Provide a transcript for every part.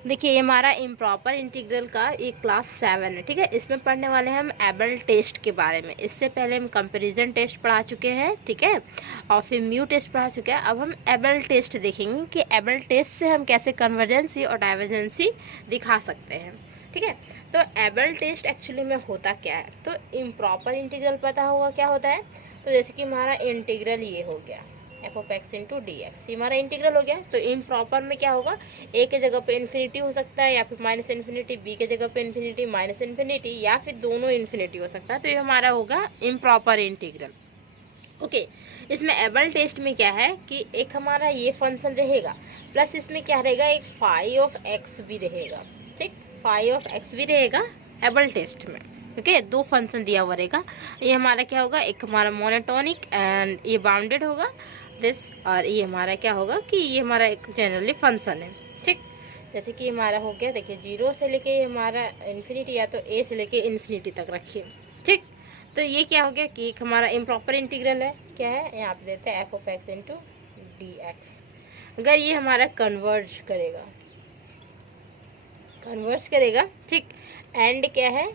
देखिए ये हमारा इम्प्रॉपर इंटीग्रल का एक क्लास 7 है, ठीक है। इसमें पढ़ने वाले हैं हम एबल टेस्ट के बारे में। इससे पहले हम कंपैरिजन टेस्ट पढ़ा चुके हैं, ठीक है, और फिर म्यू टेस्ट पढ़ा चुके हैं। अब हम एबल टेस्ट देखेंगे कि एबल टेस्ट से हम कैसे कन्वर्जेंसी और डाइवर्जेंसी दिखा सकते हैं, ठीक है। तो एबल टेस्ट एक्चुअली में होता क्या है, तो इम्प्रॉपर इंटीग्रल पता होगा क्या होता है। तो जैसे कि हमारा इंटीग्रल ये हो गया F of x into d x, ये हमारा इंटीग्रल हो गया। तो इम्प्रॉपर में क्या होगा, ए के जगह पे इन्फिनिटी हो सकता है या फिर माइनस इन्फिनिटी, बी के जगह पे इन्फिनिटी माइनस इन्फिनिटी, या फिर दोनों इन्फिनिटी हो सकता है। तो ये हमारा होगा इम्प्रॉपर इंटीग्रल। ओके, इसमें एबल टेस्ट में क्या है कि एक हमारा ये फंक्शन रहेगा, प्लस इसमें क्या रहेगा, एक फाई ऑफ एक्स भी रहेगा, ठीक, फाई ऑफ एक्स भी रहेगा एबल टेस्ट में। ओके, दो फंक्शन दिया हुआ रहेगा। ये हमारा क्या होगा, एक हमारा मोनोटोनिक एंड ये बाउंडेड होगा दिस, और ये हमारा क्या होगा कि ये हमारा एक जनरली फंक्शन है, ठीक। जैसे कि हमारा हो गया, देखिए 0 से लेके हमारा इन्फिनिटी, या तो ए से लेके इन्फिनिटी तक रखिए, ठीक। तो ये क्या हो गया कि एक हमारा इम्प्रॉपर इंटीग्रल है, क्या है, यहाँ पे देते हैं F of x into d x. अगर ये हमारा कन्वर्ज करेगा, ठीक, एंड क्या है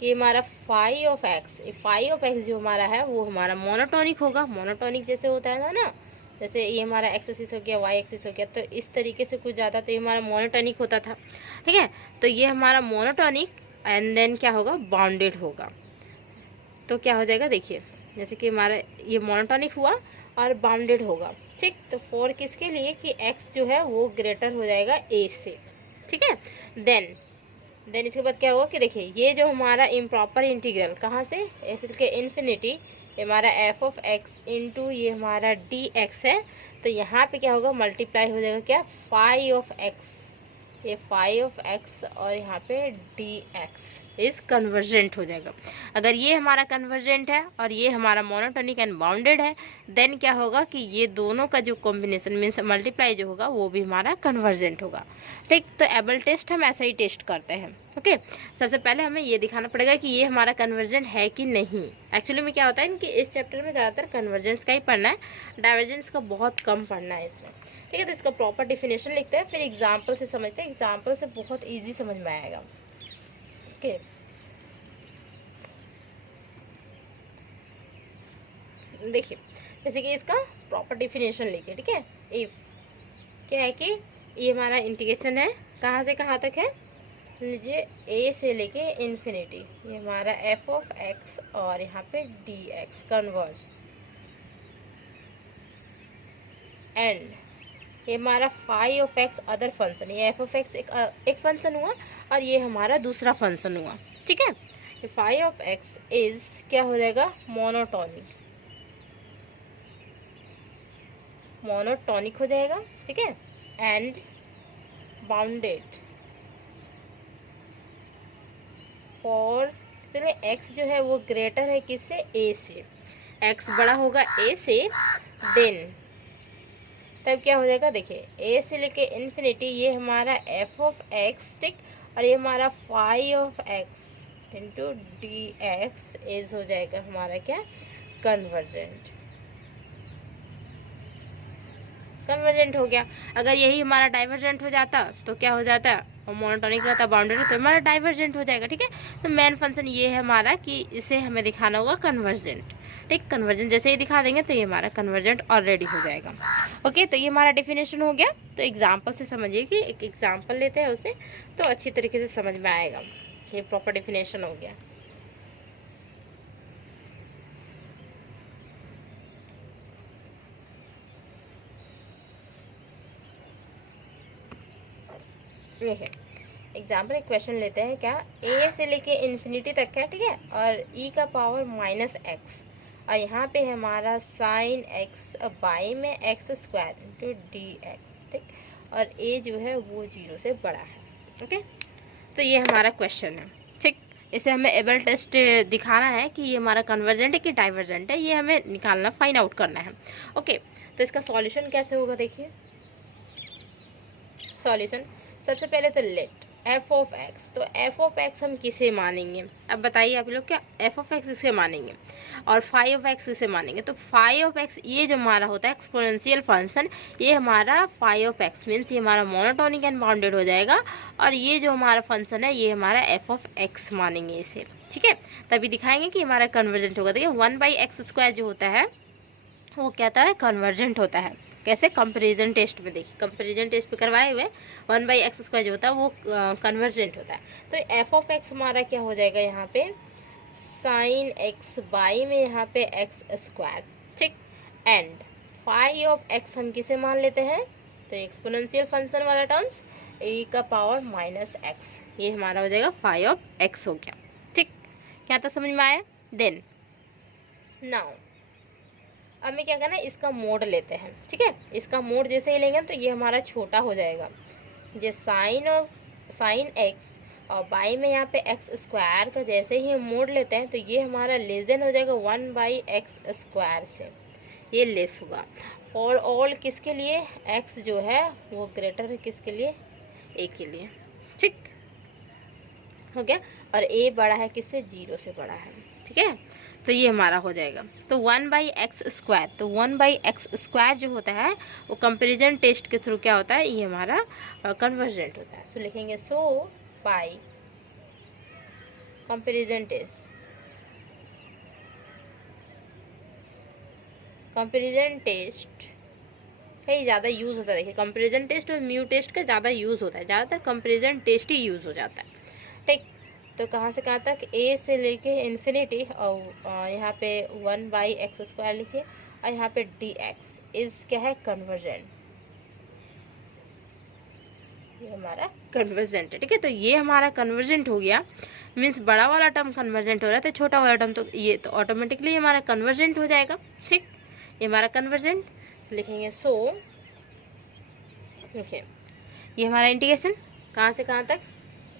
कि हमारा फाई ऑफ एक्स जो हमारा है वो हमारा मोनोटोनिक होगा। मोनोटोनिक जैसे होता है ना, जैसे ये हमारा एक्स एक्सिस हो गया, वाई एक्सिस हो गया, तो इस तरीके से कुछ ज़्यादा, तो ये हमारा मोनोटोनिक होता था, ठीक है। तो ये हमारा मोनोटोनिक एंड देन क्या होगा, बाउंडेड होगा। तो क्या हो जाएगा, देखिए जैसे कि हमारा ये मोनोटोनिक हुआ और बाउंडेड होगा, ठीक। तो फॉर किसके लिए कि x जो है वो ग्रेटर हो जाएगा a से, ठीक है। देन इसके बाद क्या होगा कि देखिए ये जो हमारा इम्प्रॉपर इंटीग्रल कहाँ से, ऐसे के इन्फिनिटी, ये हमारा एफ ऑफ एक्स इंटू ये हमारा डी एक्स है। तो यहाँ पे क्या होगा, मल्टीप्लाई हो जाएगा क्या, फाई ऑफ एक्स, ये फाई ऑफ एक्स और यहाँ पे डी एक्स इज कन्वर्जेंट हो जाएगा। अगर ये हमारा कन्वर्जेंट है और ये हमारा मोनोटोनिक एंड बाउंडेड है, देन क्या होगा कि ये दोनों का जो कॉम्बिनेशन मीन्स मल्टीप्लाई जो होगा वो भी हमारा कन्वर्जेंट होगा, ठीक। तो एबल टेस्ट हम ऐसा ही टेस्ट करते हैं। ओके, सबसे पहले हमें ये दिखाना पड़ेगा कि ये हमारा कन्वर्जेंट है कि नहीं। एक्चुअली में क्या होता है कि इस चैप्टर में ज़्यादातर कन्वर्जेंस का ही पढ़ना है, डाइवर्जेंस का बहुत कम पढ़ना है इसमें, ठीक है। तो इसका प्रॉपर डिफिनेशन लिखते हैं, फिर एग्जाम्पल से समझते हैं। एग्जाम्पल से बहुत इजी समझ में आएगा। ओके, देखिए जैसे कि इसका प्रॉपर डिफिनेशन लिखिए, ठीक है। इफ क्या है कि ये हमारा इंटीग्रेशन है, कहाँ से कहाँ तक है, लीजिए a से लेके इन्फिनिटी, ये हमारा f ऑफ x और यहाँ पे dx कन्वर्ज, एंड ये हमारा phi of x other function, ये एफ ऑफ एक्स एक फंक्शन हुआ और ये हमारा दूसरा फंक्शन हुआ, ठीक है। ये फाई ऑफ एक्स इज क्या हो जाएगा, मोनोटोनिक हो जाएगा, ठीक है, एंड बाउंडेड फॉर, चलिए एक्स जो है वो ग्रेटर है किससे, ए से, एक्स बड़ा होगा ए से, देन तब क्या हो जाएगा, देखिए a से लेके इन्फिनिटी, ये हमारा f ऑफ x, ठीक, और ये हमारा phi of x into d x is हो जाएगा हमारा क्या, कन्वर्जेंट हो गया। अगर यही हमारा डाइवर्जेंट हो जाता तो क्या हो जाता, और मोनोटोनिक रहता, बाउंडेड, तो हमारा डाइवर्जेंट हो जाएगा, ठीक है। तो मेन फंक्शन ये है हमारा कि इसे हमें दिखाना होगा कन्वर्जेंट, ठीक। कन्वर्जेंट जैसे ही दिखा देंगे तो ये हमारा कन्वर्जेंट ऑलरेडी हो जाएगा। ओके, तो ये हमारा डेफिनेशन हो गया। तो एग्जाम्पल से समझिए कि एक एग्जाम्पल लेते हैं उसे, तो अच्छी तरीके से समझ में आएगा। ये प्रॉपर डेफिनेशन हो गया। ये है एग्जाम्पल, एक क्वेश्चन लेते हैं, क्या a से लेके इन्फिनिटी तक है, ठीक है, और e का पावर माइनस एक्स, और यहाँ पे हमारा साइन एक्स बाई में x square into d x, ठीक, और a जो है वो 0 से बड़ा है। ओके, तो ये हमारा क्वेश्चन है, ठीक। इसे हमें एबल टेस्ट दिखाना है कि ये हमारा कन्वर्जेंट है कि डाइवर्जेंट है, ये हमें निकालना, फाइंड आउट करना है। ओके, तो इसका सॉल्यूशन कैसे होगा, देखिए सॉल्यूशन सबसे पहले तो लेट एफ ऑफ एक्स, तो एफ ऑफ एक्स हम किसे मानेंगे, अब बताइए आप लोग, क्या एफ ऑफ एक्स किसे मानेंगे। और फाई ऑफ एक्स इसे मानेंगे। तो फाई ऑफ एक्स ये जो हमारा होता है एक्सपोनेंशियल फंक्शन, ये हमारा फाई ऑफ एक्स मीन्स ये हमारा मोनोटोनिक एंड बाउंडेड हो जाएगा। और ये जो हमारा फंक्शन है ये हमारा एफ ऑफ एक्स मानेंगे इसे, ठीक है। तभी दिखाएंगे कि हमारा कन्वर्जेंट होगा। देखिए 1/x² जो होता है वो क्या होता है, कन्वर्जेंट होता है। कैसे, कंपैरिजन टेस्ट में देखिए, कंपैरिजन टेस्ट पे करवाए हुए 1/x² जो होता है वो कन्वर्जेंट होता है। तो एफ ऑफ एक्स हमारा क्या हो जाएगा यहाँ पे, साइन एक्स बाई में यहाँ पे x², ठीक। एंड फाई ऑफ एक्स हम किसे मान लेते हैं, तो एक्सपोनेंशियल फंक्शन वाला टर्म्स e⁻⁻x, ये हमारा हो जाएगा फाई ऑफ एक्स हो गया, ठीक। क्या तो समझ में आया। देन नाउ अब मैं क्या करना है, इसका मोड लेते हैं, ठीक है। इसका मोड जैसे ही लेंगे तो ये हमारा छोटा हो जाएगा। जो साइन एक्स और बाई में यहाँ पे x² का जैसे ही हम मोड लेते हैं तो ये हमारा लेस देन हो जाएगा 1/x² से, ये लेस होगा। और ऑल किसके लिए, x जो है वो ग्रेटर है किसके लिए, a के लिए, ठीक हो गया। और a बड़ा है किससे, 0 से बड़ा है, ठीक है। तो ये हमारा हो जाएगा। तो 1/x², तो 1/x² जो होता है वो कंपैरिजन टेस्ट के थ्रू क्या होता है, ये हमारा कन्वर्जेंट होता है। सो लिखेंगे so by comparison test, comparison test है ज़्यादा यूज़ होता है। देखिए कंपैरिजन टेस्ट और म्यू टेस्ट का ज़्यादा यूज़ होता है, ज़्यादातर कंपैरिजन टेस्ट ही यूज़ हो जाता है, ठीक। तो कहाँ से कहाँ तक, a से लेके इन्फिनिटी, और यहाँ पे 1/x² लिखिए, और यहाँ पे dx इस क्या है, कन्वर्जेंट, ये हमारा कन्वर्जेंट है, ठीक है। तो ये हमारा कन्वर्जेंट हो गया, मीन्स बड़ा वाला टर्म कन्वर्जेंट हो रहा है तो छोटा वाला टर्म तो ये तो ऑटोमेटिकली हमारा कन्वर्जेंट हो जाएगा, ठीक। ये हमारा कन्वर्जेंट लिखेंगे। सो देखिए ये हमारा इंटीग्रेशन कहाँ से कहाँ तक,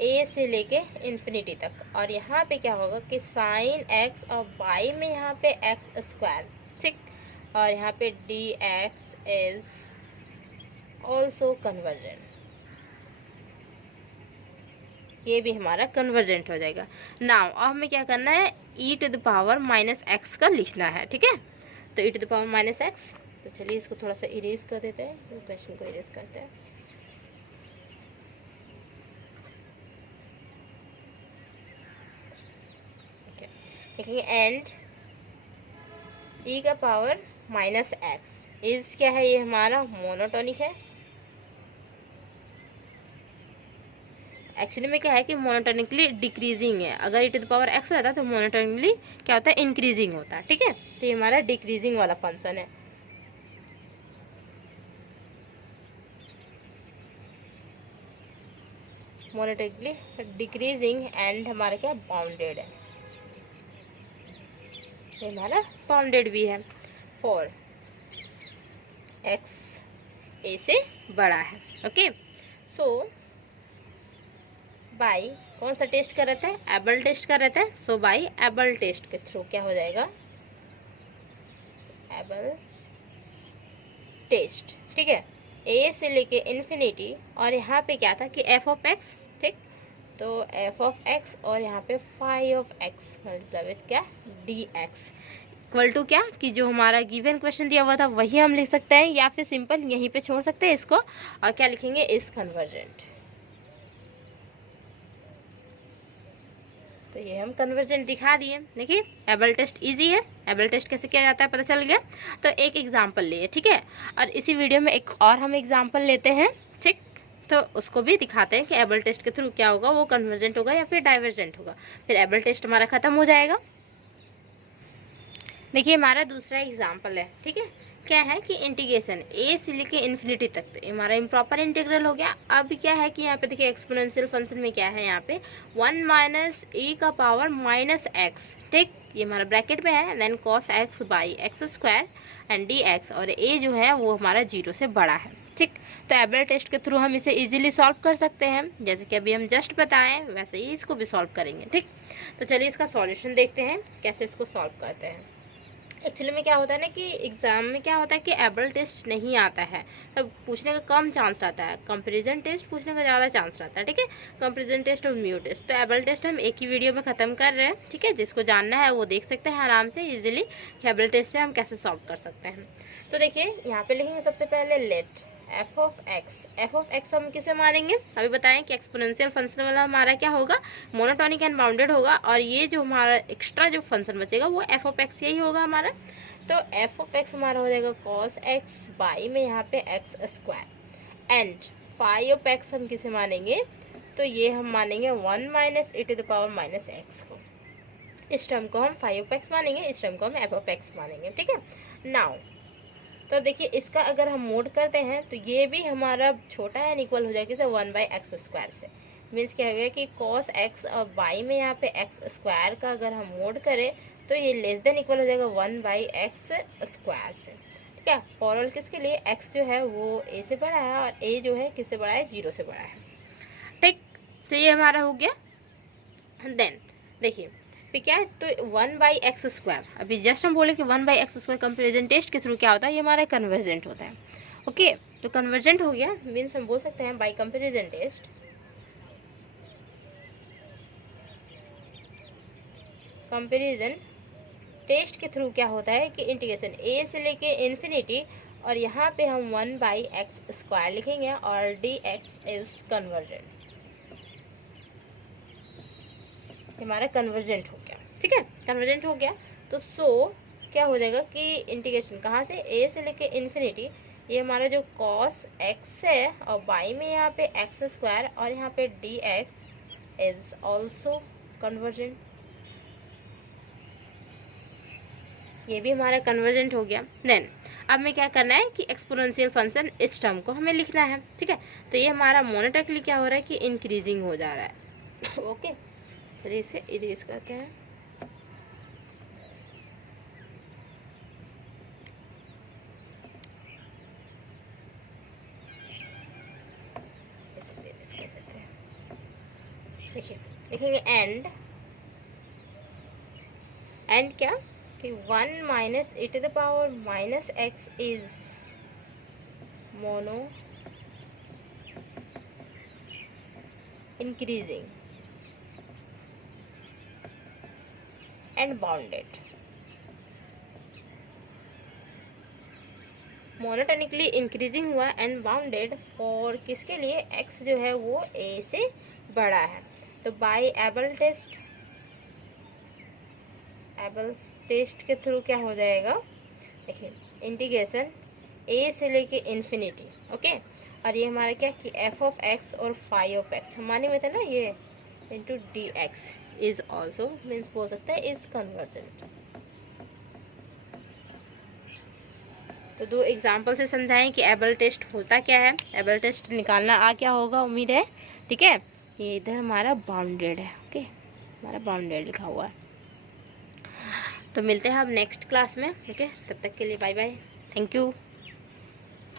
a से लेके इन्फिनिटी तक। और यहाँ पे क्या होगा कि साइन x और बाई में यहाँ पे x², ठीक। और यहाँ पे dx इज ऑल्सो कन्वर्जेंट, ये भी हमारा कन्वर्जेंट हो जाएगा। नाउ अब हमें क्या करना है, e⁻⁻x का लिखना है, ठीक है। तो e⁻⁻x, तो चलिए इसको थोड़ा सा इरेज कर देते हैं, तो क्वेश्चन को इरेज करते हैं। लिखेंगे एंड e⁻⁻x इज क्या है, ये हमारा मोनोटोनिक है। एक्चुअली में क्या है कि मोनोटोनिकली डिक्रीजिंग है, अगर e⁻x रहता है तो मोनोटोनिकली क्या होता है, इंक्रीजिंग होता है, ठीक है। तो ये हमारा डिक्रीजिंग वाला फंक्शन है। मोनोटोनिकली डिक्रीजिंग एंड हमारा क्या बाउंडेड है, ये हमारा बाउंडेड भी है फॉर x a से बड़ा है, ओके। सो बाई कौन सा टेस्ट कर रहता है, एबल टेस्ट कर रहता है। सो बाई एबल टेस्ट के थ्रू क्या हो जाएगा, एबल टेस्ट, ठीक है। a से लेके इन्फिनिटी, और यहाँ पे क्या था कि f ऑफ x, ठीक। तो f ऑफ x और यहाँ पे फाई ऑफ x मतलब विथ क्या, dx इक्वल टू क्या कि जो हमारा गिवन क्वेश्चन दिया हुआ था वही हम लिख सकते हैं, या फिर सिंपल यहीं पे छोड़ सकते हैं इसको, और क्या लिखेंगे, इस कन्वर्जेंट। तो ये हम कन्वर्जेंट दिखा दिए। देखिए एबल टेस्ट इजी है, एबल टेस्ट कैसे किया जाता है पता चल गया। तो एक एग्जाम्पल लिए, ठीक है। और इसी वीडियो में एक और हम एग्जाम्पल लेते हैं, ठीक। तो उसको भी दिखाते हैं कि एबल टेस्ट के थ्रू क्या होगा, वो कन्वर्जेंट होगा या फिर डाइवर्जेंट होगा। फिर एबल टेस्ट हमारा खत्म हो जाएगा। देखिए हमारा दूसरा एग्जाम्पल है, ठीक है। क्या है कि इंटीग्रेशन a से लेके इन्फिनिटी तक, तो हमारा इम्प्रॉपर इंटीग्रल हो गया। अब क्या है कि यहाँ पे देखिए एक्सपोनेंशियल फंक्शन में क्या है, यहाँ पे 1 - e⁻⁻x, ठीक। ये हमारा ब्रैकेट में है, then cos x by x² and dx, और a जो है वो हमारा 0 से बड़ा है, ठीक। तो एबल टेस्ट के थ्रू हम इसे इजीली सॉल्व कर सकते हैं, जैसे कि अभी हम जस्ट बताएं वैसे ही इसको भी सॉल्व करेंगे, ठीक। तो चलिए इसका सॉल्यूशन देखते हैं कैसे इसको सॉल्व करते हैं। एक्चुअली में क्या होता है ना कि एग्जाम में क्या होता है कि एबल टेस्ट नहीं आता है, तब पूछने का कम चांस रहता है, कंपैरिजन टेस्ट पूछने का ज़्यादा चांस रहता है, ठीक है। कंपैरिजन टेस्ट और म्यू टेस्ट, तो एबल टेस्ट हम एक ही वीडियो में ख़त्म कर रहे हैं, ठीक है। जिसको जानना है वो देख सकते हैं आराम से इजीली कि एबल टेस्ट से हम कैसे सॉल्व कर सकते हैं। तो देखिए यहाँ पे लिखेंगे सबसे पहले लेट एफ ऑफ एक्स हम किसे मानेंगे, अभी बताएं कि एक्सपोनेंशियल फंक्शन वाला हमारा क्या होगा, मोनोटोनिक एंड बाउंडेड होगा, और ये जो हमारा एक्स्ट्रा जो फंक्शन बचेगा वो एफ ऑफ एक्स यही होगा हमारा। तो एफ ऑफ एक्स हमारा हो जाएगा कॉस एक्स बाई में यहाँ पे x square, and phi of x हम किसे मानेंगे, तो ये हम मानेंगे 1 minus e to the power minus x को। इस टर्म को हम फाई ऑफ एक्स मानेंगे, इस टर्म को हम एफ ऑफ एक्स मानेंगे, ठीक है। नाउ तो देखिए इसका अगर हम मोड करते हैं तो ये भी हमारा छोटा है इक्वल हो जाएगा 1 बाई एक्स स्क्वायर से। मीन्स क्या हो गया कि कॉस एक्स और बाई में यहाँ पे एक्स स्क्वायर का अगर हम मोड करें तो ये लेस देन इक्वल हो जाएगा 1 बाई एक्स स्क्वायर से, ठीक है। फॉर ऑल किसके लिए, एक्स जो है वो ए से बड़ा है और ए जो है किससे बड़ा है, 0 से बड़ा है, ठीक। तो ये हमारा हो गया। देन देखिए फिर क्या है, तो 1 बाई एक्स स्क्वायर, अभी जस्ट हम बोले कि 1 by x square comparison test के थ्रू क्या होता है, ये हमारा कन्वर्जेंट होता है, ओके। तो कन्वर्जेंट हो गया, मीन्स हम बोल सकते हैं by comparison test, comparison test के थ्रू क्या होता है कि इंटीग्रेशन ए से लेके इन्फिनिटी, और यहाँ पे हम 1 बाई एक्स स्क्वायर लिखेंगे और डी एक्स इज कन्वर्जेंट, हमारा कन्वर्जेंट हो गया, ठीक है। कन्वर्जेंट हो गया तो क्या हो जाएगा कि इंटीग्रेशन कहाँ से, ए से लेके इन्फिनिटी, ये हमारा जो कॉस एक्स है और बाई में यहाँ पे एक्स स्क्वायर और यहाँ पे D x is also convergent, ये भी हमारा कन्वर्जेंट हो गया। देन अब हमें क्या करना है कि एक्सपोनेंशियल फंक्शन इस टर्म को हमें लिखना है, ठीक है। तो ये हमारा मोनोटोनिकली क्या हो रहा है कि इंक्रीजिंग हो जा रहा है, ओके। चलिए इसे इरेज करते हैं, इसे इरेज कर देते हैं। देखिए लिखेंगे एंड क्या कि 1 minus e to the power minus x is mono increasing and bounded, monotonically increasing हुआ एंड बाउंडेड फॉर किसके लिए, x जो है वो a से बड़ा है। तो बाय एबल टेस्ट के थ्रू क्या हो जाएगा, देखिए इंटीग्रेशन a से लेके इन्फिनिटी, ओके। और ये हमारा क्या कि f ऑफ x और फाई ऑफ x हमारे में था ना, ये into d x is also means बोल सकते हैं इज कन्वर्जेंट। तो दो एग्जाम्पल से समझाएं कि एबल टेस्ट होता क्या है, एबल टेस्ट निकालना आ क्या होगा, उम्मीद है, ठीक है। ये इधर हमारा बाउंडेड है, ओके, हमारा बाउंडेड लिखा हुआ है। तो मिलते हैं अब नेक्स्ट क्लास में, ओके। तब तक के लिए बाय बाय, थैंक यू।